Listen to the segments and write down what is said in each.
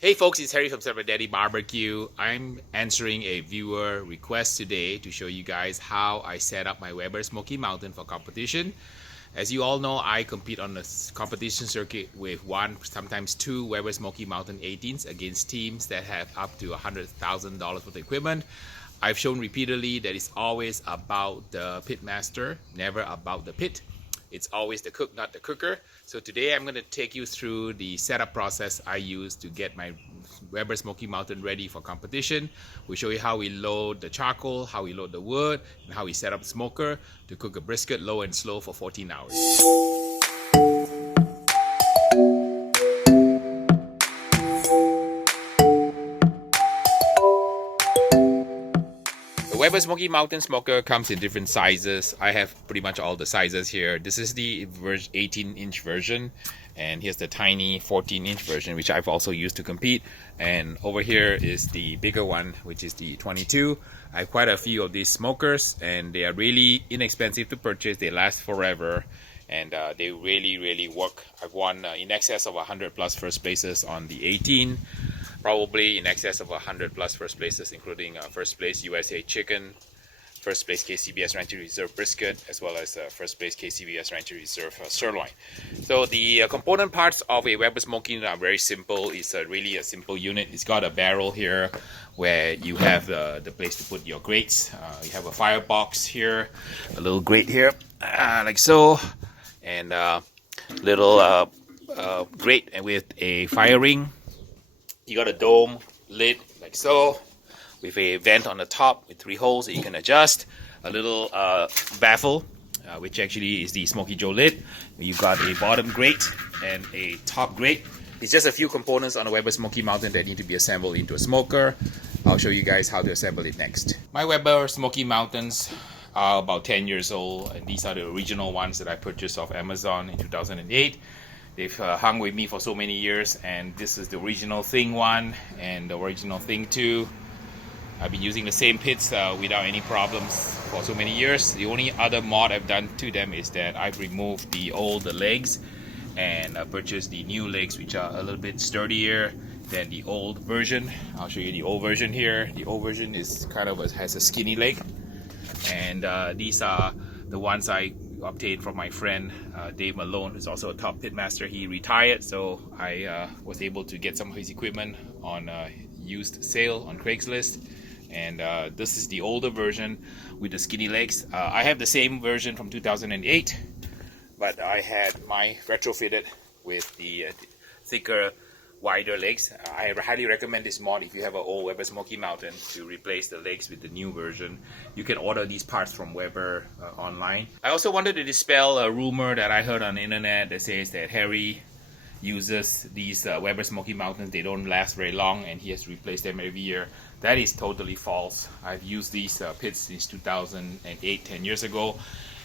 Hey folks, it's Harry from SlapYoDaddyBBQ. I'm answering a viewer request today to show you guys how I set up my Weber Smokey Mountain for competition. As you all know, I compete on the competition circuit with one, sometimes two Weber Smokey Mountain 18s against teams that have up to $100,000 worth of equipment. I've shown repeatedly that it's always about the pitmaster, never about the pit. It's always the cook, not the cooker. So today I'm going to take you through the setup process I use to get my Weber Smokey Mountain ready for competition. We'll show you how we load the charcoal, how we load the wood, and how we set up the smoker to cook a brisket low and slow for 14 hours. Weber Smokey Mountain smoker comes in different sizes. I have pretty much all the sizes here. This is the 18-inch version, and here's the tiny 14-inch version, which I've also used to compete. And over here is the bigger one, which is the 22. I have quite a few of these smokers, and they are really inexpensive to purchase. They last forever, and they really work. I've won in excess of 100 plus first places on the 18. Probably in excess of 100 plus first places, including first place USA Chicken, first place KCBS Rancher Reserve Brisket, as well as first place KCBS Rancher Reserve Sirloin. So the component parts of a Weber Smokey are very simple. It's really a simple unit. It's got a barrel here where you have the place to put your grates. You have a firebox here, a little grate here, like so, and little grate with a fire ring. You got a dome lid like so, with a vent on the top with 3 holes that you can adjust. A little baffle, which actually is the Smokey Joe lid. You've got a bottom grate and a top grate. It's just a few components on the Weber Smokey Mountain that need to be assembled into a smoker. I'll show you guys how to assemble it next. My Weber Smokey Mountains are about 10 years old, and these are the original ones that I purchased off Amazon in 2008. They've hung with me for so many years, and this is the original thing 1 and the original thing 2. I've been using the same pits without any problems for so many years. The only other mod I've done to them is that I've removed the old legs and purchased the new legs, which are a little bit sturdier than the old version. I'll show you the old version here. The old version is kind of has a skinny leg, and these are the ones I obtained from my friend Dave Malone, who's also a top pitmaster. He retired, so I was able to get some of his equipment on used sale on Craigslist, and this is the older version with the skinny legs. I have the same version from 2008, but I had my retrofitted with the thicker, wider legs. I highly recommend this mod if you have an old Weber Smokey Mountain to replace the legs with the new version. You can order these parts from Weber online. I also wanted to dispel a rumor that I heard on the internet that says that Harry uses these Weber Smokey Mountains. They don't last very long and he has to replace them every year. That is totally false. I've used these pits since 2008, 10 years ago.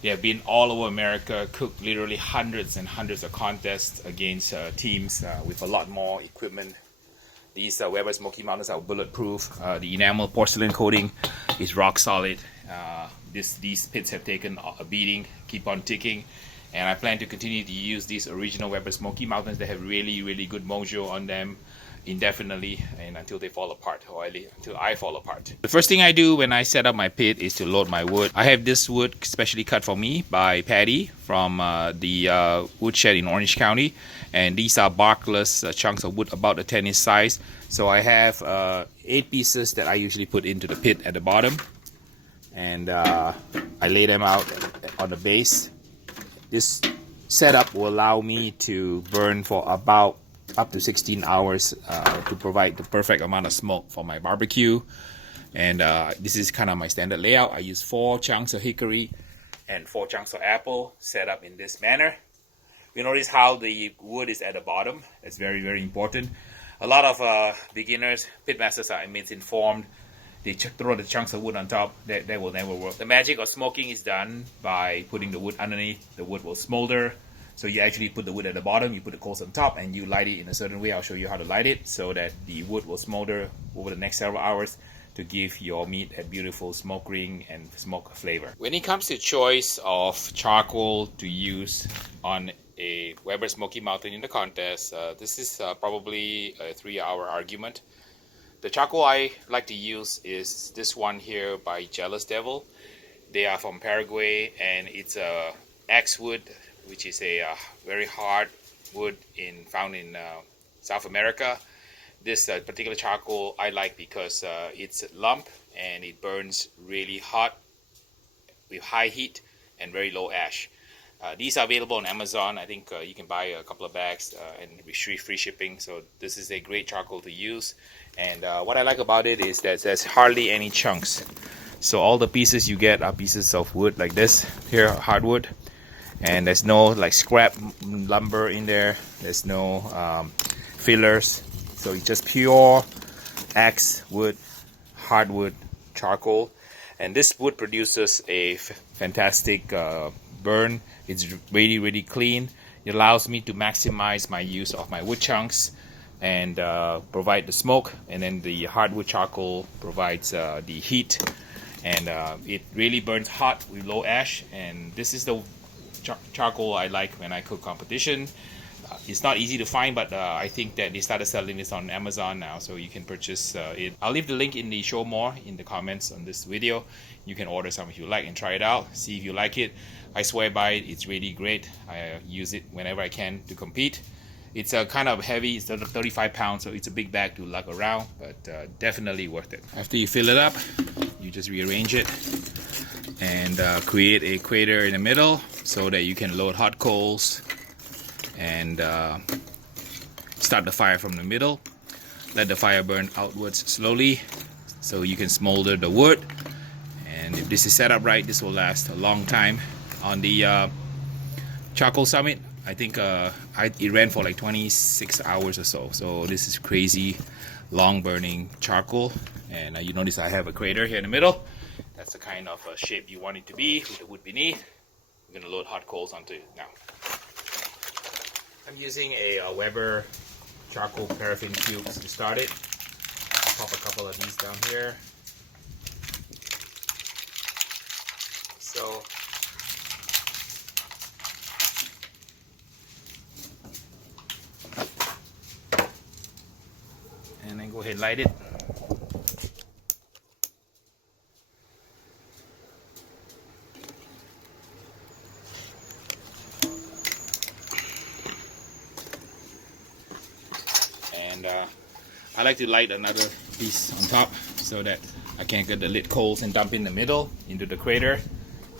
They have been all over America, cooked literally hundreds and hundreds of contests against teams with a lot more equipment. These Weber Smokey Mountains are bulletproof. The enamel porcelain coating is rock solid. These pits have taken a beating, keep on ticking. And I plan to continue to use these original Weber Smokey Mountains that have really good mojo on them indefinitely, and until they fall apart, or until I fall apart. The first thing I do when I set up my pit is to load my wood. I have this wood specially cut for me by Patty from the woodshed in Orange County, and these are barkless chunks of wood about a 10-inch size. So I have 8 pieces that I usually put into the pit at the bottom, and I lay them out on the base. This setup will allow me to burn for about up to 16 hours to provide the perfect amount of smoke for my barbecue. And this is kind of my standard layout. I use 4 chunks of hickory and 4 chunks of apple set up in this manner. You notice how the wood is at the bottom. That's very important. A lot of beginners, pitmasters are misinformed. They throw the chunks of wood on top. That will never work. The magic of smoking is done by putting the wood underneath. The wood will smolder. So you actually put the wood at the bottom, you put the coals on top, and you light it in a certain way. I'll show you how to light it so that the wood will smolder over the next several hours to give your meat a beautiful smoke ring and smoke flavor. When it comes to choice of charcoal to use on a Weber Smokey Mountain in the contest. This is probably a 3-hour argument. The charcoal I like to use is this one here by Jealous Devil. They are from Paraguay, and it's a axe wood, which is a very hard wood found in South America. This particular charcoal I like because it's lump and it burns really hot with high heat and very low ash. These are available on Amazon. I think you can buy a couple of bags and with free shipping. So this is a great charcoal to use. And what I like about it is that there's hardly any chunks. So all the pieces you get are pieces of wood like this here, hardwood. And there's no like scrap lumber in there. There's no fillers. So it's just pure axe wood, hardwood charcoal. And this wood produces a fantastic burn. It's really clean. It allows me to maximize my use of my wood chunks and provide the smoke. And then the hardwood charcoal provides the heat. And it really burns hot with low ash. And this is the charcoal I like when I cook competition. It's not easy to find, but I think that they started selling this on Amazon now, so you can purchase it. I'll leave the link in the show more in the comments on this video. You can order some if you like and try it out, see if you like it. I swear by it, it's really great. I use it whenever I can to compete. It's kind of heavy, it's 35 pounds, so it's a big bag to lug around, but definitely worth it. After you fill it up, you just rearrange it and create a crater in the middle so that you can load hot coals and start the fire from the middle. Let the fire burn outwards slowly so you can smolder the wood. And if this is set up right, this will last a long time. On the charcoal summit, I think it ran for like 26 hours or so. So this is crazy long burning charcoal. And you notice I have a crater here in the middle. That's the kind of shape you want it to be with the wood beneath. We're going to load hot coals onto it now. I'm using a Weber charcoal paraffin cubes to start it. I'll pop a couple of these down here. So and then go ahead and light it. And I like to light another piece on top so that I can get the lit coals and dump in the middle into the crater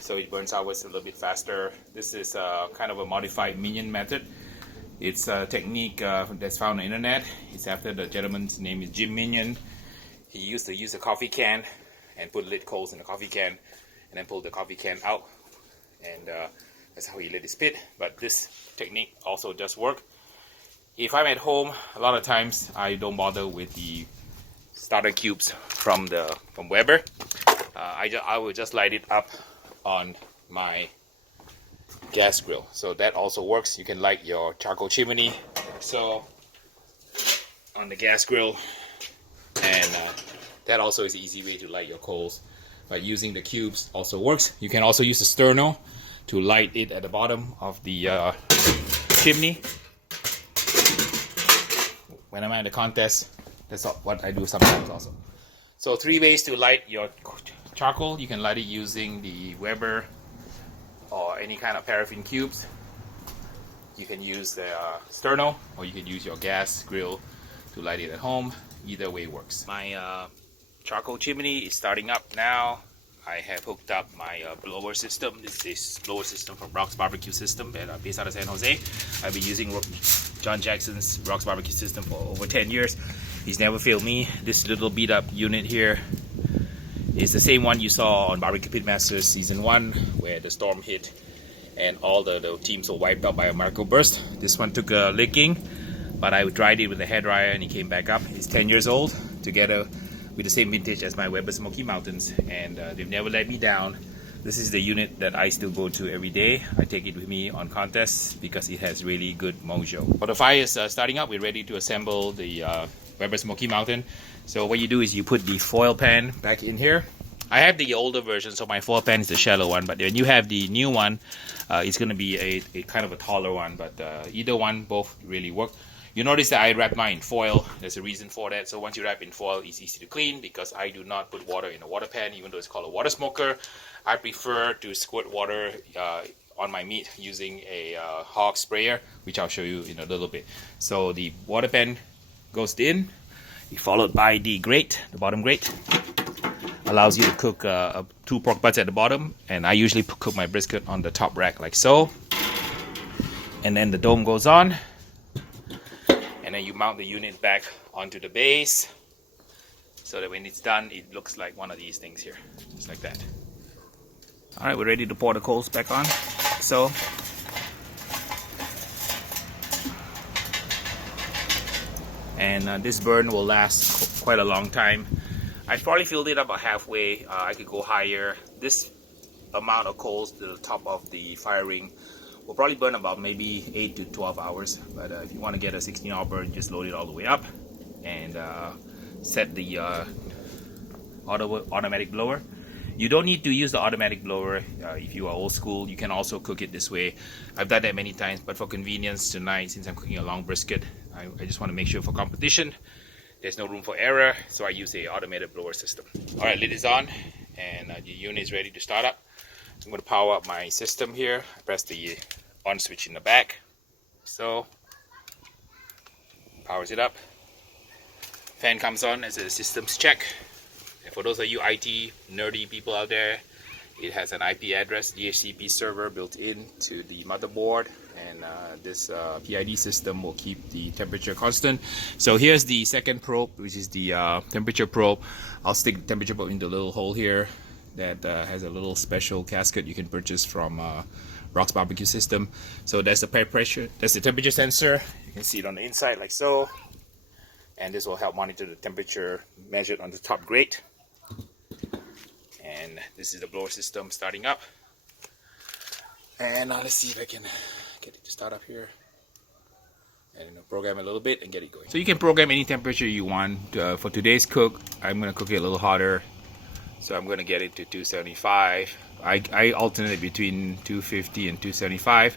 so it burns outwards a little bit faster. This is kind of a modified Minion Method. It's a technique that's found on the internet. It's after the gentleman's name is Jim Minion. He used to use a coffee can and put lit coals in the coffee can and then pull the coffee can out, and that's how he lit his pit. But this technique also does work. If I'm at home, a lot of times I don't bother with the starter cubes from Weber. I will just light it up on my gas grill. So that also works. You can light your charcoal chimney so on the gas grill, and that also is an easy way to light your coals. But using the cubes also works. You can also use the sterno to light it at the bottom of the chimney. When I'm at the contest, that's what I do sometimes also. So 3 ways to light your charcoal. You can light it using the Weber or any kind of paraffin cubes. You can use the sterno, or you can use your gas grill to light it at home. Either way works. My charcoal chimney is starting up now. I have hooked up my blower system. This is blower system from Rock's BBQ system, based out of San Jose. I've been using John Jackson's Rock's BBQ system for over 10 years. He's never failed me. This little beat up unit here is the same one you saw on BBQ Pitmasters Season 1, where the storm hit and all the teams were wiped out by a microburst. This one took a licking, but I dried it with a hairdryer and it came back up. It's 10 years old, together with the same vintage as my Weber Smokey Mountains, and they've never let me down. This is the unit that I still go to every day. I take it with me on contests because it has really good mojo. Well, the fire is starting up. We're ready to assemble the Weber Smokey Mountain. So what you do is you put the foil pan back in here, I have the older version, so my foil pan is the shallow one, but when you have the new one, it's going to be a kind of a taller one, but either one, both really work. You notice that I wrap mine in foil. There's a reason for that. So once you wrap in foil, it's easy to clean because I do not put water in a water pan, even though it's called a water smoker. I prefer to squirt water on my meat using a hog sprayer, which I'll show you in a little bit. So the water pan goes in, followed by the grate, the bottom grate. Allows you to cook 2 pork butts at the bottom, and I usually cook my brisket on the top rack like so. And then the dome goes on, and then you mount the unit back onto the base so that when it's done, it looks like one of these things here, just like that. All right, we're ready to pour the coals back on, like so. And this burn will last quite a long time. I probably filled it up about halfway. I could go higher. This amount of coals to the top of the fire ring will probably burn about maybe 8 to 12 hours. But if you want to get a 16-hour burn, just load it all the way up and set the automatic blower. You don't need to use the automatic blower if you are old school. You can also cook it this way. I've done that many times, but for convenience tonight, since I'm cooking a long brisket, I just want to make sure for competition there's no room for error, so I use a automated blower system. All right, lid is on, and the unit is ready to start up. I'm going to power up my system here. I press the on switch in the back, so powers it up. Fan comes on as a systems check. And for those of you IT nerdy people out there, it has an IP address, DHCP server built into the motherboard, and this PID system will keep the temperature constant. So here's the second probe, which is the temperature probe. I'll stick the temperature probe into a little hole here that has a little special gasket you can purchase from Rock's barbecue system. So that's the pressure, that's the temperature sensor. You can see it on the inside like so, and this will help monitor the temperature measured on the top grate. And this is the blower system starting up. And let's see if I can get it to start up here. And program it a little bit and get it going. So you can program any temperature you want. For today's cook, I'm going to cook it a little hotter. So I'm going to get it to 275. I alternate between 250 and 275.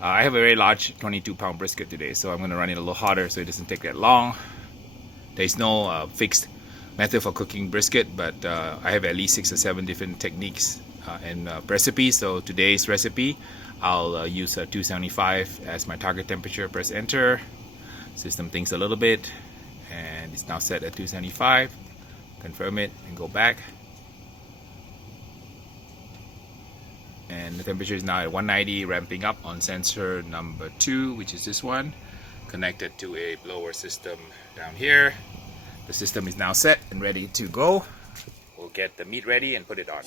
I have a very large 22-pound brisket today, so I'm going to run it a little hotter so it doesn't take that long. There's no fixed method for cooking brisket, but I have at least 6 or 7 different techniques and recipes. So today's recipe, I'll use 275 as my target temperature. Press enter. System thinks a little bit, and it's now set at 275. Confirm it and go back. And the temperature is now at 190, ramping up on sensor number 2, which is this one, connected to a blower system down here. The system is now set and ready to go. We'll get the meat ready and put it on.